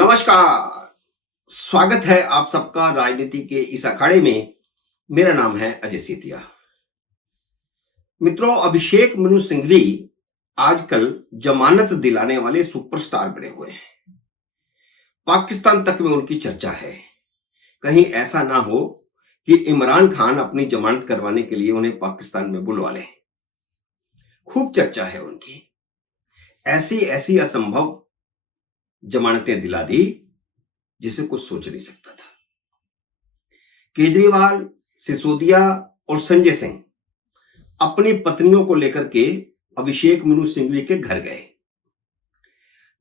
नमस्कार। स्वागत है आप सबका राजनीति के इस अखाड़े में। मेरा नाम है अजय सेतिया। मित्रों, अभिषेक मनु सिंघवी आजकल जमानत दिलाने वाले सुपरस्टार बने हुए हैं। पाकिस्तान तक में उनकी चर्चा है। कहीं ऐसा ना हो कि इमरान खान अपनी जमानत करवाने के लिए उन्हें पाकिस्तान में बुलवा ले। खूब चर्चा है उनकी। ऐसी ऐसी असंभव जमानतें दिला दी जिसे कुछ सोच नहीं सकता था। केजरीवाल, सिसोदिया और संजय सिंह अपनी पत्नियों को लेकर के अभिषेक मनु सिंघवी के घर गए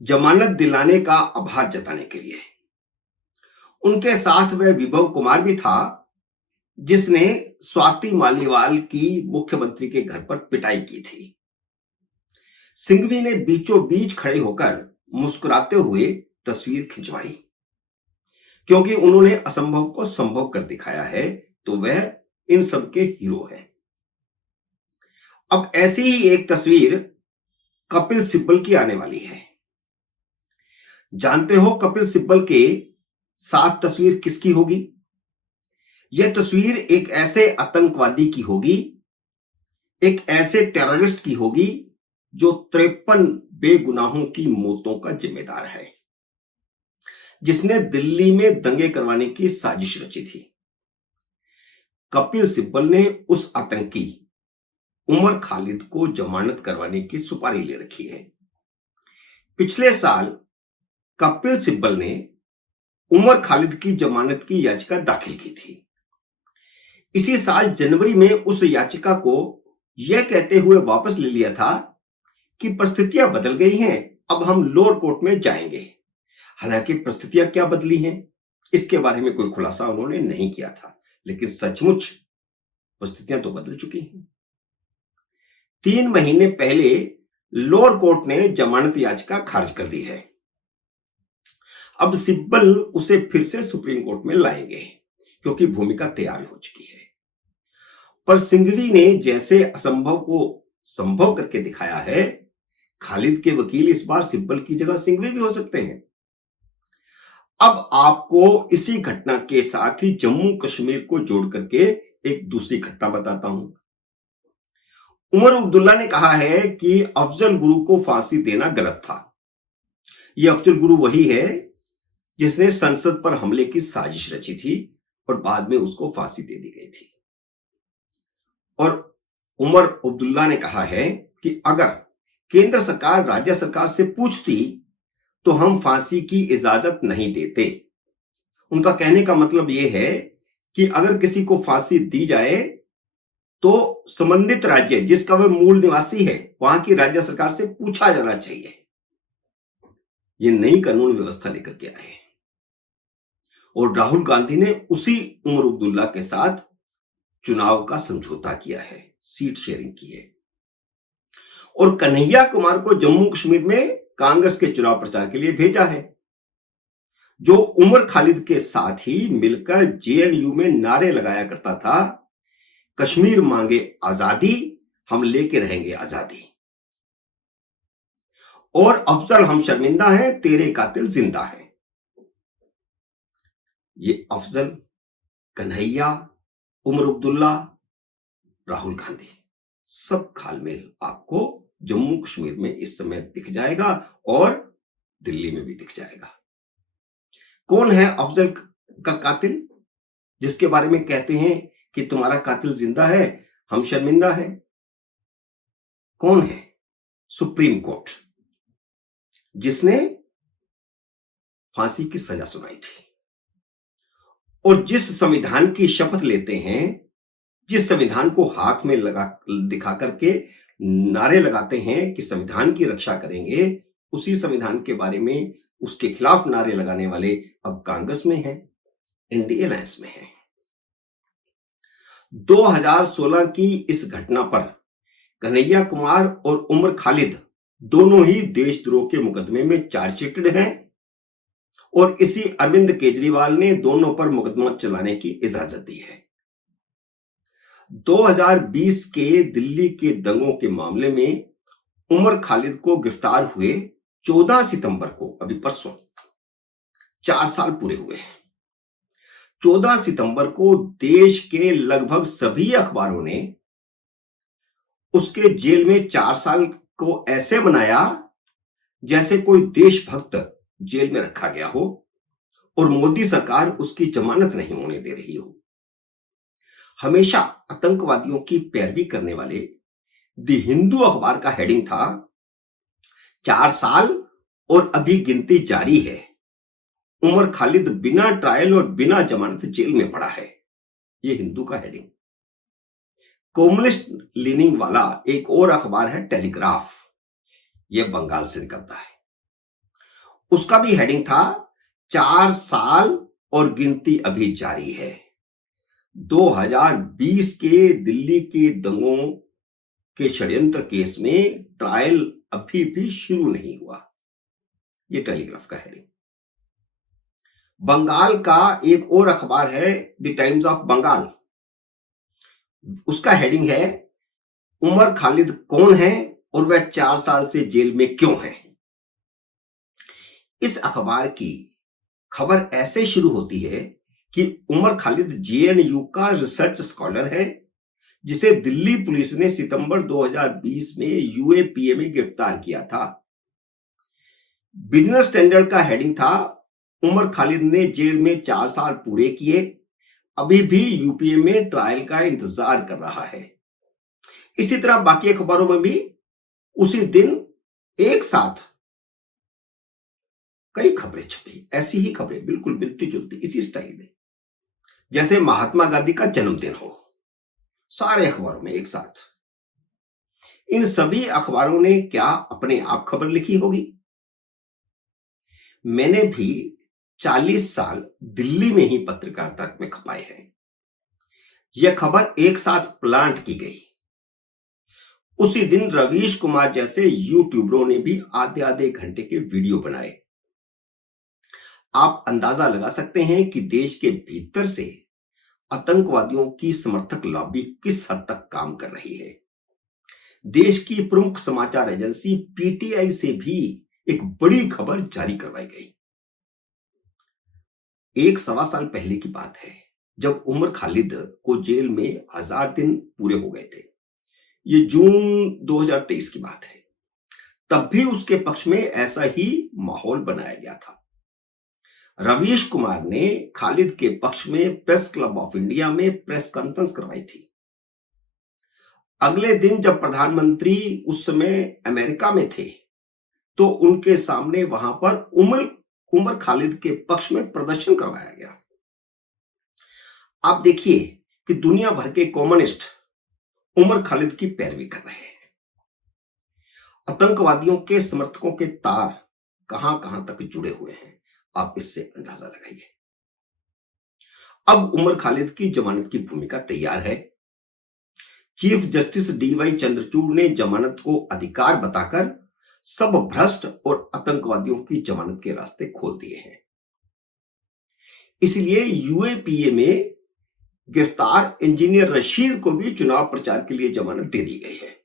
जमानत दिलाने का आभार जताने के लिए। उनके साथ वह विभव कुमार भी था जिसने स्वाति मालीवाल की मुख्यमंत्री के घर पर पिटाई की थी। सिंघवी ने बीचों बीच खड़े होकर मुस्कुराते हुए तस्वीर खिंचवाई क्योंकि उन्होंने असंभव को संभव कर दिखाया है, तो वह इन सब के हीरो हैं। अब ऐसी ही एक तस्वीर कपिल सिब्बल की आने वाली है। जानते हो कपिल सिब्बल के साथ तस्वीर किसकी होगी? यह तस्वीर एक ऐसे आतंकवादी की होगी, एक ऐसे टेररिस्ट की होगी जो 53 बेगुनाहों की मौतों का जिम्मेदार है, जिसने दिल्ली में दंगे करवाने की साजिश रची थी। कपिल सिब्बल ने उस आतंकी उमर खालिद को जमानत करवाने की सुपारी ले रखी है। पिछले साल कपिल सिब्बल ने उमर खालिद की जमानत की याचिका दाखिल की थी। इसी साल जनवरी में उस याचिका को यह कहते हुए वापस ले लिया था कि परिस्थितियां बदल गई हैं, अब हम लोअर कोर्ट में जाएंगे। हालांकि परिस्थितियां क्या बदली हैं इसके बारे में कोई खुलासा उन्होंने नहीं किया था, लेकिन सचमुच परिस्थितियां तो बदल चुकी हैं। 3 महीने पहले लोअर कोर्ट ने जमानत याचिका खारिज कर दी है। अब सिब्बल उसे फिर से सुप्रीम कोर्ट में लाएंगे क्योंकि भूमिका तैयार हो चुकी है। पर सिंघवी ने जैसे असंभव को संभव करके दिखाया है, खालिद के वकील इस बार सिब्बल की जगह सिंघवी भी हो सकते हैं। अब आपको इसी घटना के साथ ही जम्मू कश्मीर को जोड़ करके एक दूसरी घटना बताता हूं। उमर अब्दुल्ला ने कहा है कि अफजल गुरु को फांसी देना गलत था। यह अफजल गुरु वही है जिसने संसद पर हमले की साजिश रची थी और बाद में उसको फांसी दे दी गई थी। और उमर अब्दुल्ला ने कहा है कि अगर केंद्र सरकार राज्य सरकार से पूछती तो हम फांसी की इजाजत नहीं देते। उनका कहने का मतलब यह है कि अगर किसी को फांसी दी जाए तो संबंधित राज्य जिसका वह मूल निवासी है वहां की राज्य सरकार से पूछा जाना चाहिए। यह नई कानून व्यवस्था लेकर के आए और राहुल गांधी ने उसी उमर अब्दुल्ला के साथ चुनाव का समझौता किया है, सीट शेयरिंग की है। और कन्हैया कुमार को जम्मू कश्मीर में कांग्रेस के चुनाव प्रचार के लिए भेजा है, जो उमर खालिद के साथ ही मिलकर जेएनयू में नारे लगाया करता था, कश्मीर मांगे आजादी, हम लेके रहेंगे आजादी, और अफजल हम शर्मिंदा हैं, तेरे कातिल जिंदा है। ये अफजल, कन्हैया, उमर अब्दुल्ला, राहुल गांधी, सब खालमेल आपको जम्मू कश्मीर में इस समय दिख जाएगा और दिल्ली में भी दिख जाएगा। कौन है अफजल का कातिल जिसके बारे में कहते हैं कि तुम्हारा कातिल जिंदा है, हम शर्मिंदा है? कौन है? सुप्रीम कोर्ट, जिसने फांसी की सजा सुनाई थी। और जिस संविधान की शपथ लेते हैं, जिस संविधान को हाथ में लगा दिखा करके नारे लगाते हैं कि संविधान की रक्षा करेंगे, उसी संविधान के बारे में उसके खिलाफ नारे लगाने वाले अब कांग्रेस में हैं, एनडीए अलायंस में हैं। 2016 की इस घटना पर कन्हैया कुमार और उमर खालिद दोनों ही देशद्रोह के मुकदमे में चार्जशीटेड हैं और इसी अरविंद केजरीवाल ने दोनों पर मुकदमा चलाने की इजाजत दी है। 2020 के दिल्ली के दंगों के मामले में उमर खालिद को गिरफ्तार हुए 14 सितंबर को, अभी परसों, 4 साल पूरे हुए हैं। 14 सितंबर को देश के लगभग सभी अखबारों ने उसके जेल में 4 साल को ऐसे मनाया जैसे कोई देशभक्त जेल में रखा गया हो और मोदी सरकार उसकी जमानत नहीं होने दे रही हो। हमेशा आतंकवादियों की पैरवी करने वाले द हिंदू अखबार का हेडिंग था 4 साल और अभी गिनती जारी है। उमर खालिद बिना ट्रायल और बिना जमानत जेल में पड़ा है। यह हिंदू का हेडिंग। कम्युनिस्ट लीनिंग वाला एक और अखबार है टेलीग्राफ, यह बंगाल से निकलता है। उसका भी हेडिंग था 4 साल और गिनती अभी जारी है। 2020 के दिल्ली के दंगों के षड्यंत्र केस में ट्रायल अभी भी शुरू नहीं हुआ। यह टेलीग्राफ का हेडिंग। बंगाल का एक और अखबार है द टाइम्स ऑफ बंगाल। उसका हेडिंग है उमर खालिद कौन है और वह 4 साल से जेल में क्यों है। इस अखबार की खबर ऐसे शुरू होती है कि उमर खालिद जेएनयू का रिसर्च स्कॉलर है जिसे दिल्ली पुलिस ने सितंबर 2020 में यूएपीए में गिरफ्तार किया था। बिजनेस स्टैंडर्ड का हेडिंग था उमर खालिद ने जेल में 4 साल पूरे किए, अभी भी यूपीए में ट्रायल का इंतजार कर रहा है। इसी तरह बाकी अखबारों में भी उसी दिन एक साथ कई खबरें छपी, ऐसी ही खबरें बिल्कुल मिलती जुलती इसी स्टाइल में, जैसे महात्मा गांधी का जन्मदिन हो, सारे अखबारों में एक साथ। इन सभी अखबारों ने क्या अपने आप खबर लिखी होगी? मैंने भी 40 साल दिल्ली में ही पत्रकारिता में खपाए हैं। यह खबर एक साथ प्लांट की गई। उसी दिन रवीश कुमार जैसे यूट्यूबरों ने भी आधे आधे घंटे के वीडियो बनाए। आप अंदाजा लगा सकते हैं कि देश के भीतर से आतंकवादियों की समर्थक लॉबी किस हद तक काम कर रही है। देश की प्रमुख समाचार एजेंसी पीटीआई से भी एक बड़ी खबर जारी करवाई गई। 1-1.25 साल पहले की बात है जब उमर खालिद को जेल में 1000 दिन पूरे हो गए थे। ये जून 2023 की बात है। तब भी उसके पक्ष में ऐसा ही माहौल बनाया गया था। रवीश कुमार ने खालिद के पक्ष में प्रेस क्लब ऑफ इंडिया में प्रेस कॉन्फ्रेंस करवाई थी। अगले दिन जब प्रधानमंत्री उस समय अमेरिका में थे तो उनके सामने वहां पर उमर खालिद के पक्ष में प्रदर्शन करवाया गया। आप देखिए कि दुनिया भर के कम्युनिस्ट उमर खालिद की पैरवी कर रहे हैं। आतंकवादियों के समर्थकों के तार कहां कहां तक जुड़े हुए हैं, आप इससे अंदाजा लगाइए। अब उमर खालिद की जमानत की भूमिका तैयार है। चीफ जस्टिस डीवाई चंद्रचूड़ ने जमानत को अधिकार बताकर सब भ्रष्ट और आतंकवादियों की जमानत के रास्ते खोल दिए हैं। इसलिए यूएपीए में गिरफ्तार इंजीनियर रशीद को भी चुनाव प्रचार के लिए जमानत दे दी गई है,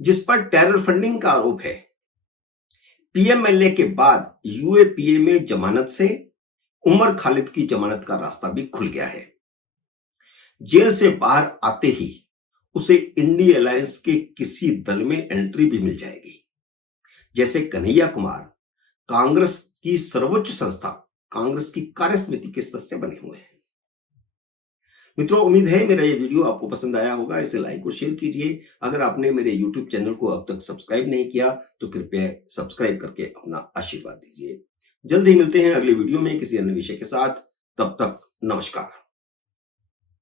जिस पर टेरर फंडिंग का आरोप है। पीएमएलए के बाद यूएपीए में जमानत से उमर खालिद की जमानत का रास्ता भी खुल गया है। जेल से बाहर आते ही उसे इंडी अलायंस के किसी दल में एंट्री भी मिल जाएगी, जैसे कन्हैया कुमार कांग्रेस की सर्वोच्च संस्था कांग्रेस की कार्यसमिति के सदस्य बने हुए हैं। मित्रों, उम्मीद है मेरा ये वीडियो आपको पसंद आया होगा। इसे लाइक और शेयर कीजिए। अगर आपने मेरे यूट्यूब चैनल को अब तक सब्सक्राइब नहीं किया तो कृपया सब्सक्राइब करके अपना आशीर्वाद दीजिए। जल्द ही मिलते हैं अगले वीडियो में किसी अन्य विषय के साथ। तब तक नमस्कार।